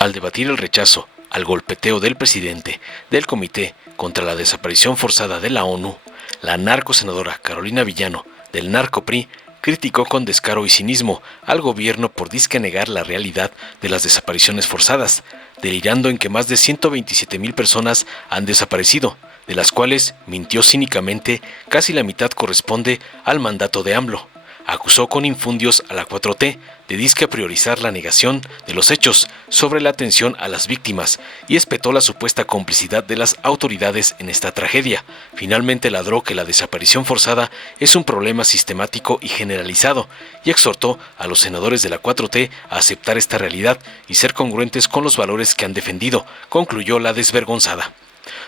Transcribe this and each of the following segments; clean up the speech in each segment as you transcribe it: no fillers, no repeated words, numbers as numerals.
Al debatir el rechazo al golpeteo del presidente del Comité contra la Desaparición Forzada de la ONU, la narcosenadora Carolina Villano, del Narco-PRI, criticó con descaro y cinismo al gobierno por disque negar la realidad de las desapariciones forzadas, delirando en que más de 127,000 personas han desaparecido, de las cuales, mintió cínicamente, casi la mitad corresponde al mandato de AMLO. Acusó con infundios a la 4T de disque priorizar la negación de los hechos sobre la atención a las víctimas y espetó la supuesta complicidad de las autoridades en esta tragedia. Finalmente ladró que la desaparición forzada es un problema sistemático y generalizado y exhortó a los senadores de la 4T a aceptar esta realidad y ser congruentes con los valores que han defendido, concluyó la desvergonzada.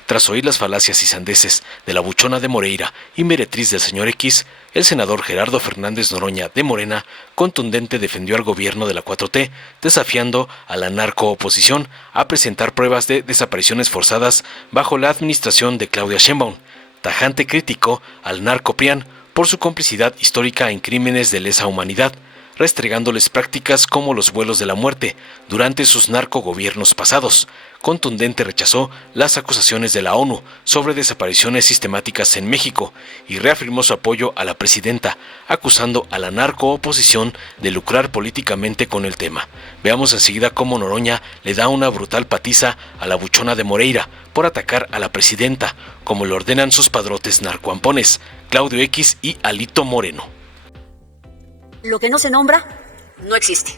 Tras oír las falacias y sandeces de la buchona de Moreira y meretriz del señor X, el senador Gerardo Fernández Noroña de Morena contundente defendió al gobierno de la 4T, desafiando a la narcooposición a presentar pruebas de desapariciones forzadas bajo la administración de Claudia Sheinbaum. Tajante criticó al narco-PRIAN por su complicidad histórica en crímenes de lesa humanidad, restregándoles prácticas como los vuelos de la muerte durante sus narcogobiernos pasados. Contundente rechazó las acusaciones de la ONU sobre desapariciones sistemáticas en México y reafirmó su apoyo a la presidenta, acusando a la narcooposición de lucrar políticamente con el tema. Veamos enseguida cómo Noroña le da una brutal patiza a la buchona de Moreira por atacar a la presidenta, como le ordenan sus padrotes narcoampones, Claudio X y Alito Moreno. Lo que no se nombra, no existe.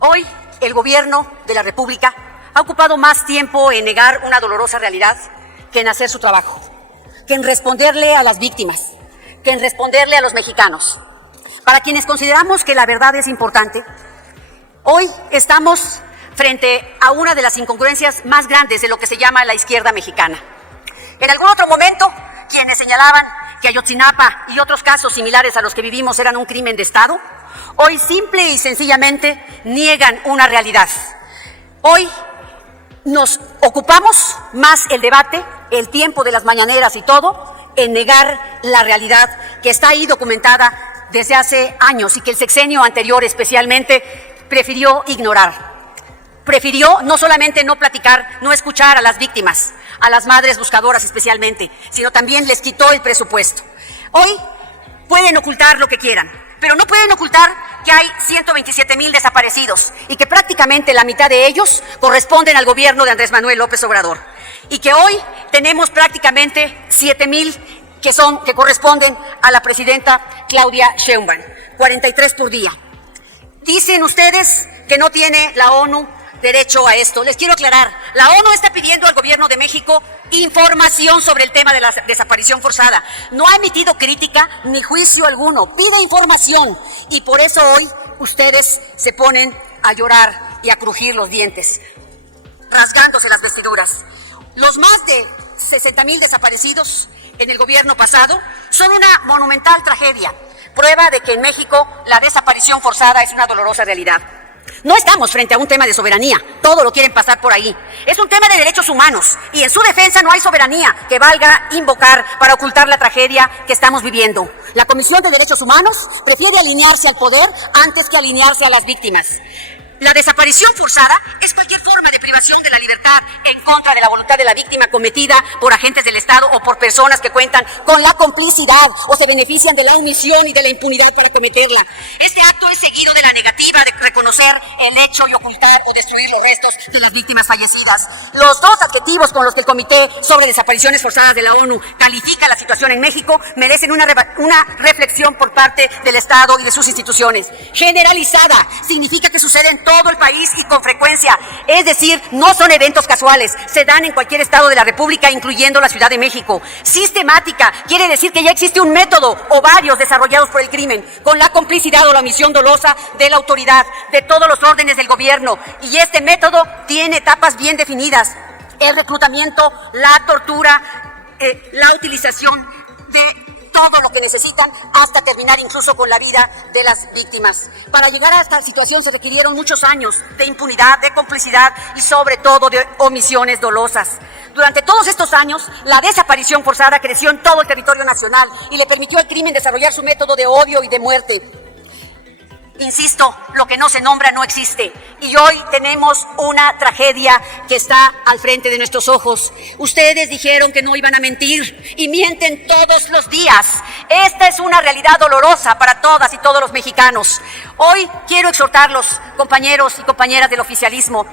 Hoy, el gobierno de la República ha ocupado más tiempo en negar una dolorosa realidad que en hacer su trabajo, que en responderle a las víctimas, que en responderle a los mexicanos. Para quienes consideramos que la verdad es importante, hoy estamos frente a una de las incongruencias más grandes de lo que se llama la izquierda mexicana. En algún otro momento, quienes señalaban que Ayotzinapa y otros casos similares a los que vivimos eran un crimen de Estado, hoy simple y sencillamente niegan una realidad. Hoy nos ocupamos más el debate, el tiempo de las mañaneras y todo, en negar la realidad que está ahí documentada desde hace años y que el sexenio anterior especialmente prefirió ignorar. Prefirió no solamente no platicar, no escuchar a las víctimas, a las madres buscadoras especialmente, sino también les quitó el presupuesto. Hoy pueden ocultar lo que quieran, pero no pueden ocultar que hay 127,000 desaparecidos y que prácticamente la mitad de ellos corresponden al gobierno de Andrés Manuel López Obrador. Y que hoy tenemos prácticamente 7,000 que corresponden a la presidenta Claudia Sheinbaum, 43 por día. Dicen ustedes que no tiene la ONU derecho a esto. Les quiero aclarar, la ONU está pidiendo al gobierno de México información sobre el tema de la desaparición forzada. No ha emitido crítica ni juicio alguno, pide información y por eso hoy ustedes se ponen a llorar y a crujir los dientes, rasgándose las vestiduras. Los más de 60,000 desaparecidos en el gobierno pasado son una monumental tragedia, prueba de que en México la desaparición forzada es una dolorosa realidad. No estamos frente a un tema de soberanía, todo lo quieren pasar por ahí. Es un tema de derechos humanos y en su defensa no hay soberanía que valga invocar para ocultar la tragedia que estamos viviendo. La Comisión de Derechos Humanos prefiere alinearse al poder antes que alinearse a las víctimas. La desaparición forzada es cualquier forma de privación de la libertad en contra de la voluntad de la víctima cometida por agentes del Estado o por personas que cuentan con la complicidad o se benefician de la omisión y de la impunidad para cometerla. Este acto es seguido de la negativa de reconocer el hecho y ocultar o destruir los restos de las víctimas fallecidas. Los dos adjetivos con los que el Comité sobre Desapariciones Forzadas de la ONU califica la situación en México merecen una reflexión por parte del Estado y de sus instituciones. Generalizada significa que sucede en todo el país y con frecuencia, es decir, no son eventos casuales, se dan en cualquier estado de la República, incluyendo la Ciudad de México. Sistemática quiere decir que ya existe un método o varios desarrollados por el crimen, con la complicidad o la omisión dolosa de la autoridad, de todos los órdenes del gobierno, y este método tiene etapas bien definidas: el reclutamiento, la tortura, la utilización de todo lo que necesitan hasta terminar incluso con la vida de las víctimas. Para llegar a esta situación se requirieron muchos años de impunidad, de complicidad y sobre todo de omisiones dolosas. Durante todos estos años, la desaparición forzada creció en todo el territorio nacional y le permitió al crimen desarrollar su método de odio y de muerte. Insisto, lo que no se nombra no existe. Y hoy tenemos una tragedia que está al frente de nuestros ojos. Ustedes dijeron que no iban a mentir y mienten todos los días. Esta es una realidad dolorosa para todas y todos los mexicanos. Hoy quiero exhortarlos, compañeros y compañeras del oficialismo.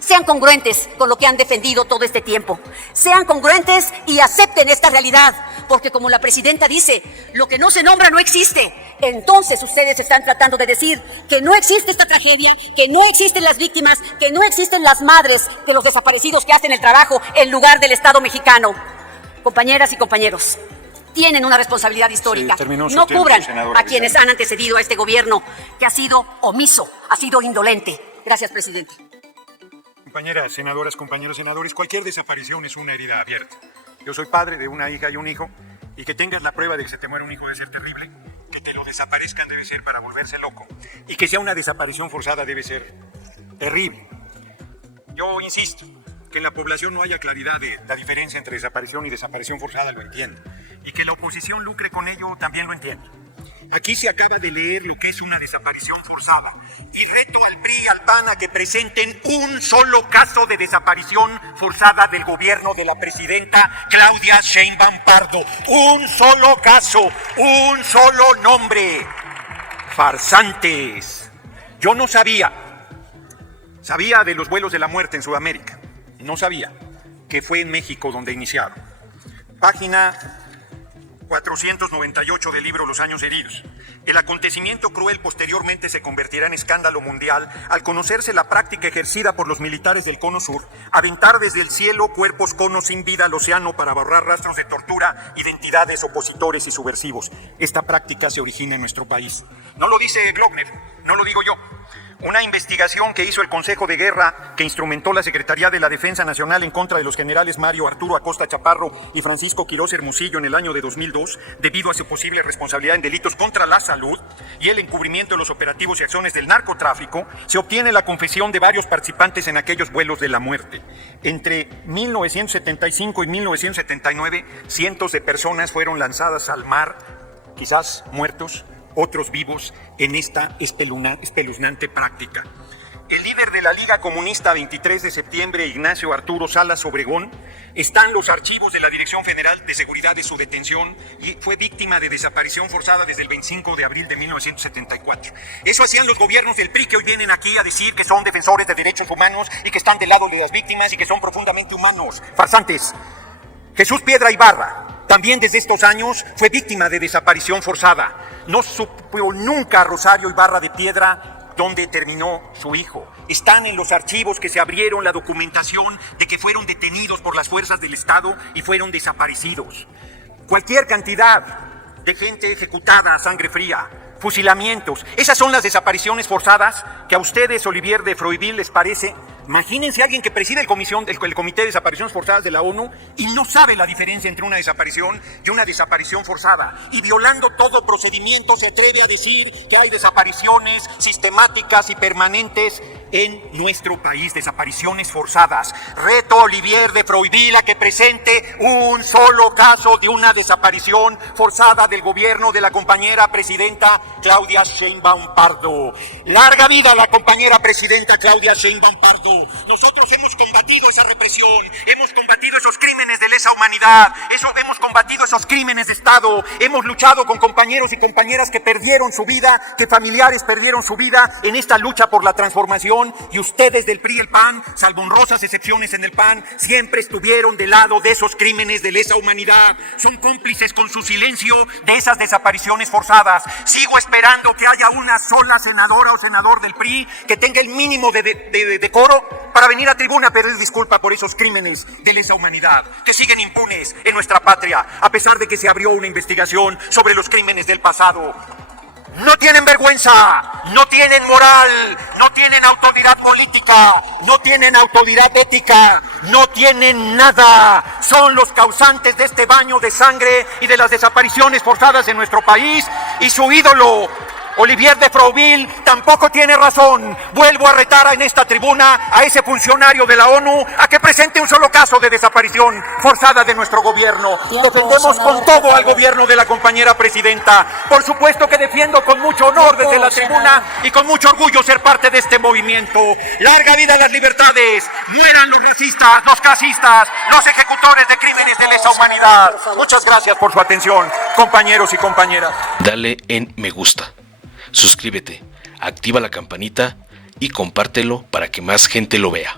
Sean congruentes con lo que han defendido todo este tiempo. Sean congruentes y acepten esta realidad, porque como la presidenta dice, lo que no se nombra no existe. Entonces ustedes están tratando de decir que no existe esta tragedia, que no existen las víctimas, que no existen las madres de los desaparecidos que hacen el trabajo en lugar del Estado mexicano. Compañeras y compañeros, tienen una responsabilidad histórica. No cubran a quienes han antecedido a este gobierno, que ha sido omiso, ha sido indolente. Gracias, presidente. Compañeras senadoras, compañeros senadores, cualquier desaparición es una herida abierta. Yo soy padre de una hija y un hijo, y que tengas la prueba de que se te muere un hijo debe ser terrible, que te lo desaparezcan debe ser para volverse loco, y que sea una desaparición forzada debe ser terrible. Yo insisto, que en la población no haya claridad de la diferencia entre desaparición y desaparición forzada, lo entiendo, y que la oposición lucre con ello también lo entiendo. Aquí se acaba de leer lo que es una desaparición forzada y reto al PRI y al PAN a que presenten un solo caso de desaparición forzada del gobierno de la presidenta Claudia Sheinbaum Pardo. Un solo caso, un solo nombre. Farsantes. Yo no sabía de los vuelos de la muerte en Sudamérica, no sabía que fue en México donde iniciaron. Página 498 del libro Los años heridos. El acontecimiento cruel posteriormente se convertirá en escándalo mundial al conocerse la práctica ejercida por los militares del Cono Sur, aventar desde el cielo cuerpos conos sin vida al océano para borrar rastros de tortura, identidades, opositores y subversivos. Esta práctica se origina en nuestro país. No lo dice Glockner, no lo digo yo. Una investigación que hizo el Consejo de Guerra que instrumentó la Secretaría de la Defensa Nacional en contra de los generales Mario Arturo Acosta Chaparro y Francisco Quirós Hermosillo en el año de 2002, debido a su posible responsabilidad en delitos contra la salud y el encubrimiento de los operativos y acciones del narcotráfico, se obtiene la confesión de varios participantes en aquellos vuelos de la muerte. Entre 1975 y 1979, cientos de personas fueron lanzadas al mar, quizás muertos, otros vivos, en esta espeluznante práctica. El líder de la Liga Comunista 23 de septiembre, Ignacio Arturo Salas Obregón, está en los archivos de la Dirección Federal de Seguridad de su detención y fue víctima de desaparición forzada desde el 25 de abril de 1974. Eso hacían los gobiernos del PRI, que hoy vienen aquí a decir que son defensores de derechos humanos y que están del lado de las víctimas y que son profundamente humanos. Farsantes. Jesús Piedra Ibarra, también desde estos años, fue víctima de desaparición forzada. No supo nunca Rosario Ibarra de Piedra dónde terminó su hijo. Están en los archivos que se abrieron la documentación de que fueron detenidos por las fuerzas del Estado y fueron desaparecidos. Cualquier cantidad de gente ejecutada a sangre fría, fusilamientos. Esas son las desapariciones forzadas que a ustedes, Olivier de Froiville, les parece. Imagínense a alguien que preside el Comité de Desapariciones Forzadas de la ONU y no sabe la diferencia entre una desaparición y una desaparición forzada. Y violando todo procedimiento se atreve a decir que hay desapariciones sistemáticas y permanentes en nuestro país, desapariciones forzadas. Reto a Olivier de Froiville a que presente un solo caso de una desaparición forzada del gobierno de la compañera presidenta Claudia Sheinbaum Pardo. Larga vida a la compañera presidenta Claudia Sheinbaum Pardo. Nosotros hemos combatido esa represión, hemos combatido esos crímenes de lesa humanidad, hemos combatido esos crímenes de Estado, hemos luchado con compañeros y compañeras que perdieron su vida, que familiares perdieron su vida en esta lucha por la transformación, y ustedes del PRI y el PAN, salvo honrosas excepciones en el PAN, siempre estuvieron del lado de esos crímenes de lesa humanidad. Son cómplices con su silencio de esas desapariciones forzadas. Sigo esperando que haya una sola senadora o senador del PRI que tenga el mínimo de decoro para venir a tribuna a pedir disculpa por esos crímenes de lesa humanidad que siguen impunes en nuestra patria, a pesar de que se abrió una investigación sobre los crímenes del pasado. No tienen vergüenza, no tienen moral, no tienen autoridad política, no tienen autoridad ética, no tienen nada. Son los causantes de este baño de sangre y de las desapariciones forzadas en nuestro país, y su ídolo, Olivier de Frouville tampoco tiene razón. Vuelvo a retar en esta tribuna a ese funcionario de la ONU a que presente un solo caso de desaparición forzada de nuestro gobierno. Defendemos con todo al gobierno de la compañera presidenta. Por supuesto que defiendo con mucho honor desde la tribuna y con mucho orgullo ser parte de este movimiento. ¡Larga vida a las libertades! ¡Mueran los racistas, los clasistas, los ejecutores de crímenes de lesa humanidad! Muchas gracias por su atención, compañeros y compañeras. Dale en me gusta, suscríbete, activa la campanita y compártelo para que más gente lo vea.